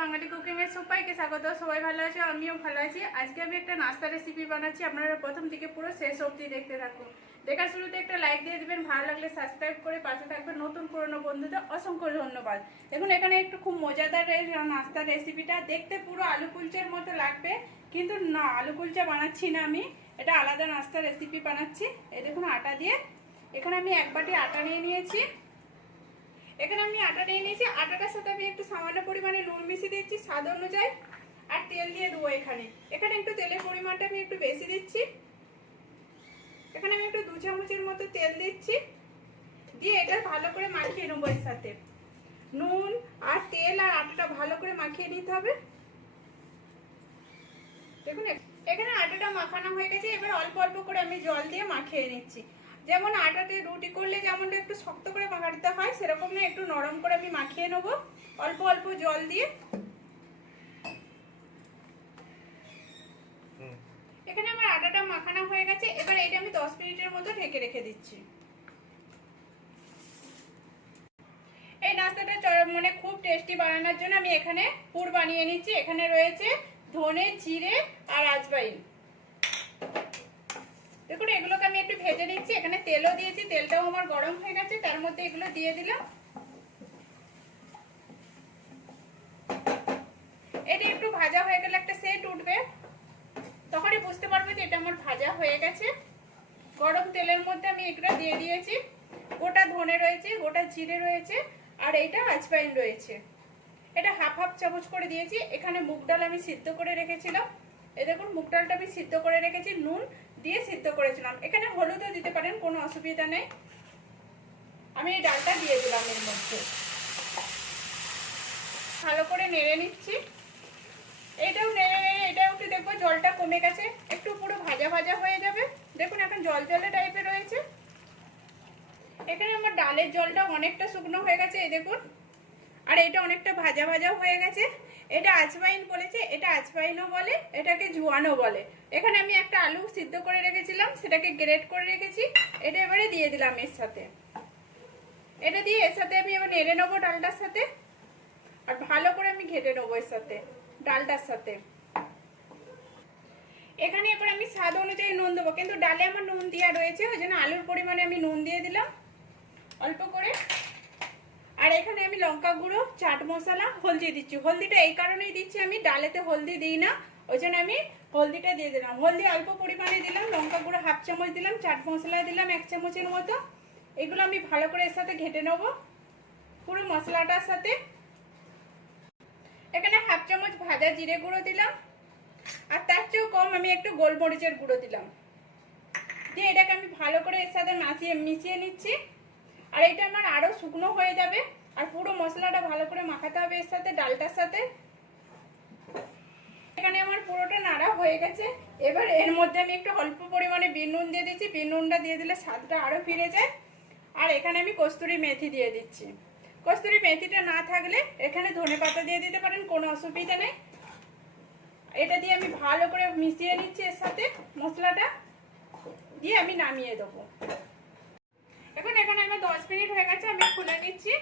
বাঙালি cooking এর সবাইকে স্বাগত। সবাই ভালো আছে? আমিও ভালো আছি। আজকে আমি একটা নাস্তা রেসিপি বানাচ্ছি। আপনারা প্রথম থেকে পুরো শেষ অবধি দেখতে থাকুন। দেখার শুরুতে একটা লাইক দিয়ে দিবেন। ভালো লাগলে সাবস্ক্রাইব করে পাশে থাকবেন। নতুন পুরনো বন্ধুদের অসংখ্য ধন্যবাদ। দেখুন, এখানে একটু খুব মজাদার নাস্তার রেসিপিটা দেখতে পুরো আলু কুলচার মতো লাগবে। কিন্তু না, আলু কুলচা বানাচ্ছি না আমি। এটা আলাদা নাস্তার রেসিপি বানাচ্ছি। এই দেখুন, আটা দিয়ে। এখানে আমি এক বাটি আটা নিয়ে নিয়েছি। এখানে আমি আটা নিয়ে নিয়েছি। আটাটার সাথে আমি একটু সামান্য পরিমাণে নুন মিশিয়ে দিচ্ছি, স্বাদ অনুযায়ী, আর তেল দিয়ে দেবো এখানে। এখানে একটু তেলের পরিমাণটা আমি একটু বেশি দিচ্ছি। এখানে আমি একটু দু চামচের মতো তেল দিচ্ছি। দিয়ে এটা ভালো করে মাখিয়ে নেব এর সাথে। নুন আর তেল আর আটাটা ভালো করে মাখিয়ে নিতে হবে। দেখুন, এখানে আটাটা মাখানো হয়ে গেছে। এবার অল্প অল্প করে আমি জল দিয়ে মাখিয়ে নিচ্ছি। যেমন আটাতে রুটি করলে যেমনটা একটু শক্ত করে মাখাতে হয় সেরকম না একটু নরম করে আমি মাখিয়ে নেব। অল্প অল্প জল দিয়ে। এখানে আমার আটাটা মাখানো হয়ে গেছে এবার এটা আমি দশ মিনিটের মতো ঢেকে রেখে দিচ্ছি। এই নাস্তাটা মানে খুব টেস্টি বানানোর জন্য আমি এখানে পুর বানিয়ে নিচ্ছি। এখানে রয়েছে ধনে জিরে আর আজবাইন। দেখুন এগুলোকে আমি একটু ভেজে নিচ্ছি। এখানে তেলও দিয়েছি, তেলটাও আমার গরম হয়ে গেছে, তার মধ্যে এগুলো দিয়ে দিলাম। এটা একটু ভাজা হয়ে গেলে একটা সেট উঠবে। তখনই বুঝতে পারবে যে এটা আমার ভাজা হয়ে গেছে। গরম তেলের মধ্যে আমি এগুলো দিয়ে দিয়েছি। গোটা ধনে রয়েছে, গোটা জিরে রয়েছে, আর এইটা আজপাইন রয়েছে। এটা হাফ হাফ চামচ করে দিয়েছি। এখানে মুগ ডাল আমি সিদ্ধ করে রেখেছিলাম। এই দেখুন, মুগ ডালটা আমি সিদ্ধ করে রেখেছি, নুন দিয়ে সিদ্ধ করেছিলাম। এখানে হলুদও দিতে পারেন, কোনো অসুবিধা নেই। আমি এই ডালটা দিয়ে দিলাম এর মধ্যে। ভালো করে নেড়ে নিচ্ছি। এটাও নেড়ে নেড়ে এটাও একটু দেখব জলটা কমে গেছে। একটু পুরো ভাজা ভাজা হয়ে যাবে। দেখুন, এখন জল জলে টাইপের রয়েছে। এখানে আমার ডালের জলটা অনেকটা শুকনো হয়ে গেছে, এই দেখুন। আর এটা অনেকটা ভাজা ভাজা হয়ে গেছে। এটা আজওয়াইন বলেছে, এটা আজওয়াইনও বলে, এটাকে জোয়ানও বলে। এখানে আমি একটা আলু সিদ্ধ করে রেখেছিলাম, সেটাকে গ্রেট করে রেখেছি, এটা এবারে দিয়ে দিলাম এর সাথে। এটা দিয়ে এর সাথে আমি এবার নেড়ে নেব ডালটার সাথে, আর ভালো করে আমি ঘেটে নেব এর সাথে, ডালটার সাথে। এখানে এবার আমি স্বাদ অনুযায়ী নুন দেবো, কিন্তু ডালে আমার নুন দেওয়া রয়েছে, ওই জন্য আলুর পরিমাণে আমি নুন দিয়ে দিলাম, অল্প করে। আর এখানে আমি লঙ্কা গুঁড়ো, চাট মশলা, হলদি দিচ্ছি। হলদিটা এই কারণেই দিচ্ছি আমি, ডালেতে হলদি দিই না, ওই জন্য আমি হলদিটা দিয়ে দিলাম। হলদি অল্প পরিমাণে দিলাম, লঙ্কা গুঁড়ো হাফ চামচ দিলাম, চাট মশলা দিলাম এক চামচের মতো। এগুলো আমি ভালো করে এর সাথে ঘেটে নেব, পুরো মশলাটার সাথে। এখানে হাফ চামচ ভাজা জিরে গুঁড়ো দিলাম, আর তার চেয়েও কম আমি একটু গোলমরিচের গুঁড়ো দিলাম। দিয়ে এটাকে আমি ভালো করে এর সাথে মাখিয়ে মিশিয়ে নিচ্ছি। আর এটা আমার আরও শুকনো হয়ে যাবে। আর পুরো মশলাটা ভালো করে মাখাতে হবে এর সাথে, ডালটার সাথে। এখানে আমার পুরোটা নাড়া হয়ে গেছে। এবার এর মধ্যে আমি একটু অল্প পরিমাণে বিনুন দিয়ে দিচ্ছি। বিনুনটা দিয়ে দিলে স্বাদটা আরও ফিরে যায়। আর এখানে আমি কস্তুরি মেথি দিয়ে দিচ্ছি। কস্তুরি মেথিটা না থাকলে এখানে ধনে পাতা দিয়ে দিতে পারেন, কোনো অসুবিধা নেই। এটা দিয়ে আমি ভালো করে মিশিয়ে নিচ্ছি এর সাথে মশলাটা। দিয়ে আমি নামিয়ে দেবো। এখন এখানে আমার দশ মিনিট হয়ে গেছে, আমি খুলে নিচ্ছি।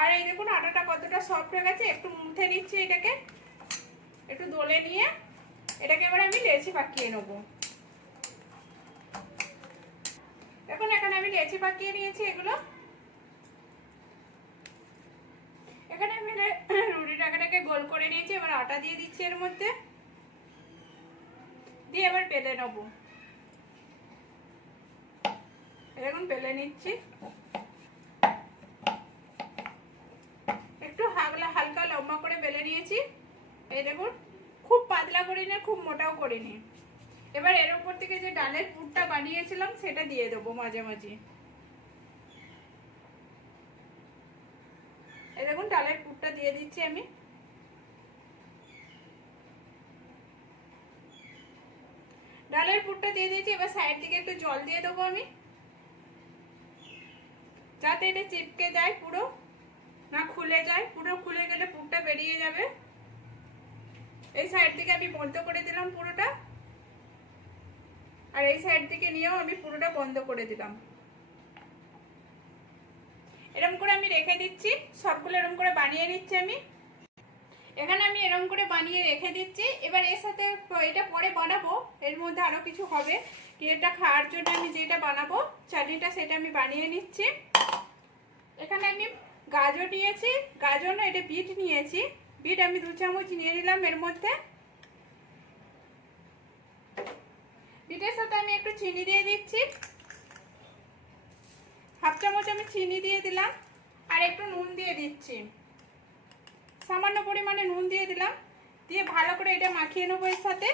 আর এই দেখুন, আটাটা কতটা সফট হয়ে গেছে, একটু মুঠে নিচ্ছি এটাকে। একটু দোলে নিয়ে এটাকে এবার আমি লেচি পাকিয়ে নেব। দেখুন, এখানে আমি লেচি পাকিয়ে নিয়েছি এগুলো। এখানে আমি রুটি টাকাটাকে গোল করে নিয়েছি, এবার আটা দিয়ে দিচ্ছি এর মধ্যে। দিয়ে এবার বেলে নেব। এখন বেলে নিচ্ছি। একটু হাগলা হালকা লম্বা করে বেলে নিয়েছি। এই দেখুন, খুব পাতলা করিনি, খুব মোটাও করিনি। এবার এর উপর থেকে যে ডালের পুরটা বানিয়েছিলাম, সেটা দিয়ে দেবো মাঝে মাঝে। এই দেখুন, ডালের পুরটা দিয়ে দিচ্ছি আমি। ডালের পুরটা দিয়ে দিয়েছি, এবার সাইড থেকে একটু জল দিয়ে দেবো আমি। যাতে এটা চিপকে যায় পুরো, না খুলে যায়, পুরো খুলে গেলে পুরটা বেরিয়ে যাবে। এই সাইড থেকে আমি বন্ধ করে দিলাম পুরোটা। আর এই সাইড থেকে নিয়েও আমি পুরোটা বন্ধ করে দিলাম। এরকম করে আমি রেখে দিচ্ছি, সবগুলো এরকম করে বানিয়ে নিচ্ছি আমি। এখানে আমি এরকম করে বানিয়ে রেখে দিচ্ছি। এবার এর সাথে এটা পরে বানাবো, এর মধ্যে আরও কিছু হবে। এটা খাওয়ার জন্য আমি যেটা বানাবো, চাটনিটা সেটা আমি বানিয়ে নিচ্ছি। এখানে আমি গাজর নিয়েছি, গাজর না, এটা বিট নিয়েছি। বিট আমি দু চামচ নিয়ে নিলাম এর মধ্যে। বিটের সাথে আমি একটু চিনি দিয়ে দিচ্ছি। হাফ চামচ আমি চিনি দিয়ে দিলাম আর একটু নুন দিয়ে দিচ্ছি। সামান্য পরিমাণে নুন দিয়ে দিলাম। দিয়ে ভালো করে এটা মাখিয়ে নেব এর সাথে।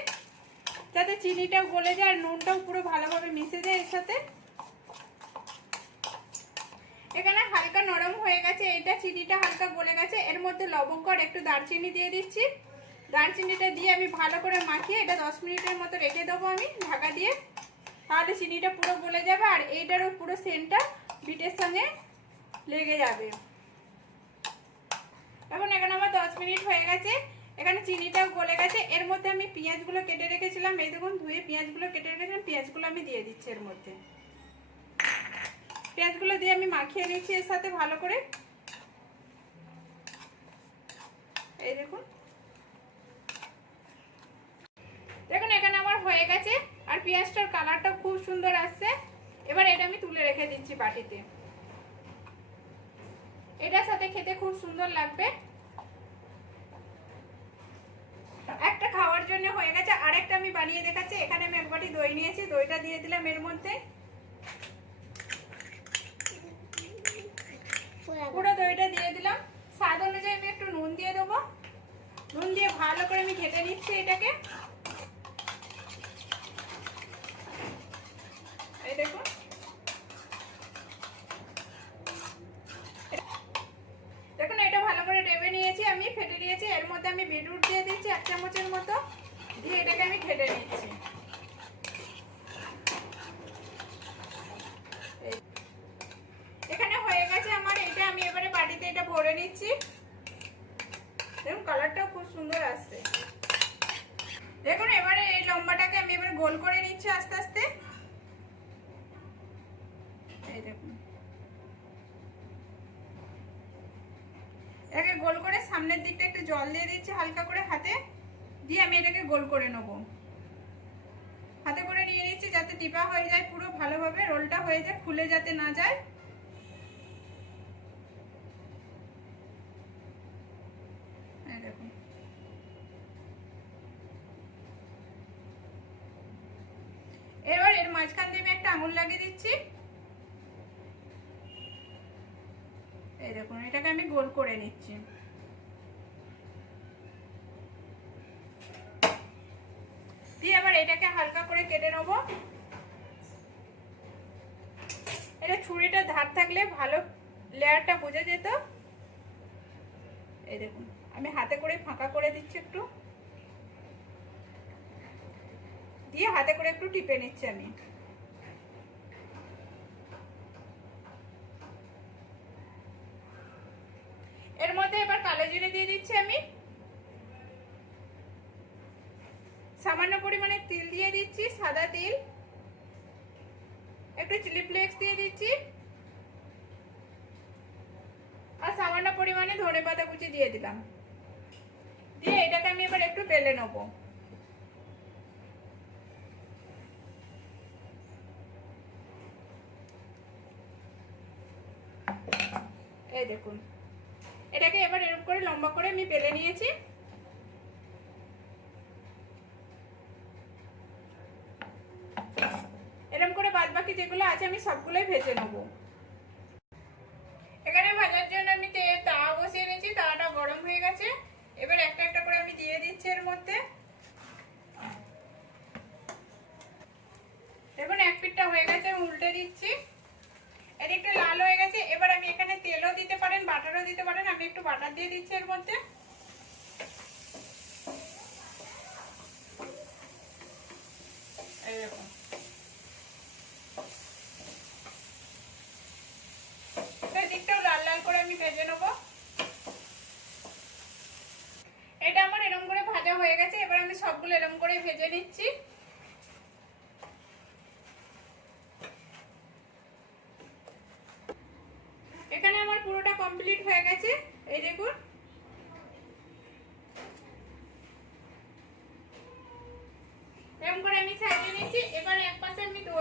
যাতে চিনিটাও গলে যায় আর নুনটাও পুরো ভালোভাবে মিশে যায় এর সাথে। এখানে হালকা নরম হয়ে গেছে, এটা চিনিটা হালকা গলে গেছে। এর মধ্যে লবঙ্গ আর একটু দারচিনি দিয়ে দিচ্ছি। দারচিনিটা দিয়ে আমি ভালো করে মাখিয়ে এটা দশ মিনিটের মতো রেখে দেবো আমি ঢাকা দিয়ে। তাহলে চিনিটা পুরো গলে যাবে আর এইটারও পুরো সেন্টটা বিটের সঙ্গে লেগে যাবে। এখন এখানে আমার দশ মিনিট হয়ে গেছে। এখানে চিনিটাও গলে গেছে। এর মধ্যে আমি পেঁয়াজগুলো কেটে রেখেছিলাম। এই দেখুন, ধুয়ে পেঁয়াজগুলো কেটে রেখেছিলাম। পেঁয়াজগুলো আমি দিয়ে দিচ্ছি এর মধ্যে। পেঁয়াজগুলো দিয়ে আমি মাখিয়ে নিচ্ছি এর সাথে ভালো করে। এই দেখুন। দেখুন, এখানে আমার হয়ে গেছে। আর পেঁয়াজটার কালারটা খুব সুন্দর আসছে। এবার এটা আমি তুলে রেখে দিচ্ছি বাটিতে। এটার সাথে খেতে খুব সুন্দর লাগবে। একটা খাওয়ার জন্য হয়ে গেছে। আরেকটা আমি বানিয়ে দেখাচ্ছি। এখানে আমি এক বাটি দই নিয়েছি। দইটা দিয়ে দিলাম এর মধ্যে। পুরো দইটা দিয়ে দিলাম। স্বাদ অনুযায়ী আমি একটু নুন দিয়ে দেবো। নুন দিয়ে ভালো করে আমি ঘেটে নিচ্ছি এটাকে। এই দেখুন। দেখুন, এটা ভালো করে নিয়েছি। আমি ফেটে নিয়েছি। এর মধ্যে আমি বিটরুট দিয়ে দিচ্ছি এক চামচের মতো। দিয়ে এটাকে আমি ঘেটে নিচ্ছি এই। এখানে হয়ে গেছে আমার এটা আমি এবারে বাটিতে নিচ্ছি দেখুন কালারটাও খুব সুন্দর আসছে। দেখুন, এবারে এই লম্বাটাকে আমি এবারে গোল করে নিচ্ছি আস্তে আস্তে। এই দেখুন। এটাকে গোল করে সামনের দিকটা একটু জল দিয়ে দিচ্ছি হালকা করে হাতে। দিয়ে আমি এটাকে গোল করে নেব। হাতে করে নিয়ে নিচ্ছি যাতে টিপা হয়ে যায়, পুরো ভালোভাবে, রোলটা হয়ে যায়, খুলে যাতে না যায় এই দেখুন এবার এর মাঝখান দিয়ে আমি একটা আঙুল লাগিয়ে দিচ্ছি? দেখুন, এটাকে আমি গোল করে নিচ্ছি। দিয়ে আবার এটাকে হালকা করে কেটে নেব। এটা ছুরিটা ধার থাকলে ভালো লেয়ারটা বোঝা যেত। এই দেখুন, আমি হাতে করে ফাঁকা করে দিচ্ছি একটু। দিয়ে হাতে করে একটু টিপে নিচ্ছি আমি। এর মধ্যে এবার কালো জিরে দিয়ে দিচ্ছি আমি। সামান্য পরিমাণে তিল দিয়ে দিচ্ছি, সাদা তিল। একটু চিলি ফ্লেক্স দিয়ে দিচ্ছি। আর সামান্য পরিমাণে ধনে পাতা কুচি দিয়ে দিলাম। দিয়ে এটাকে আমি এবার একটু বেলে নেব। এই দেখুন। করে, লম্বা করে আমি বেলে নিয়েছি। এরকম করে বাদ বাকি যেগুলো আছে আমি সবগুলোই ভেজে নেব। এখানে ভাজার জন্য আমি তাওয়া বসিয়ে নিয়েছি, তাওয়াটা গরম হয়ে গেছে। এবার একটা একটা করে আমি দিয়ে দিচ্ছি এর মধ্যে। দেখুন, এক পিঠটা হয়ে গেছে, আমি উল্টে দিচ্ছি এদিকটা লাল হয়ে গেছে এবার আমি এখানে তেলও দিতে পারেন বাটারও দিতে পারেন আমি একটু বাটার দিয়ে দিচ্ছি এর মধ্যে। লাল লাল করে আমি ভেজে নেব। এটা আমার এরম করে ভাজা হয়ে গেছে, এবার আমি সবগুলো এরম ভেজে নিচ্ছি।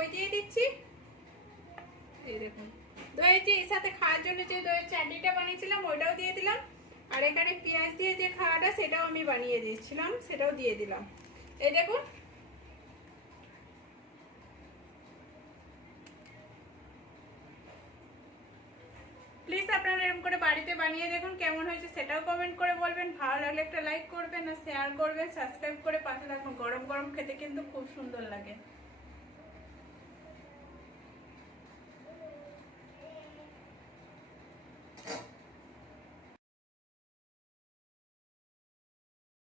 দই দিয়ে দিচ্ছি। এই দেখুন। দইয়ের যে এর সাথে খাওয়ার জন্য যে দইয়ের চাটনিটা বানিয়েছিলাম, ওইটাও দিয়ে দিলাম। আর এখানে পেঁয়াজ দিয়ে যে খাওয়াটা, সেটাও আমি বানিয়ে দিয়েছিলাম, সেটাও দিয়ে দিলাম। এই দেখুন। প্লিজ আপনারা এরকম করে বাড়িতে বানিয়ে দেখুন, কেমন হয়েছে সেটাও কমেন্ট করে বলবেন। ভালো লাগলে একটা লাইক করবেন আর শেয়ার করবেন। সাবস্ক্রাইব করে পাশে থাকুন। গরম গরম খেতে কিন্তু খুব সুন্দর লাগে।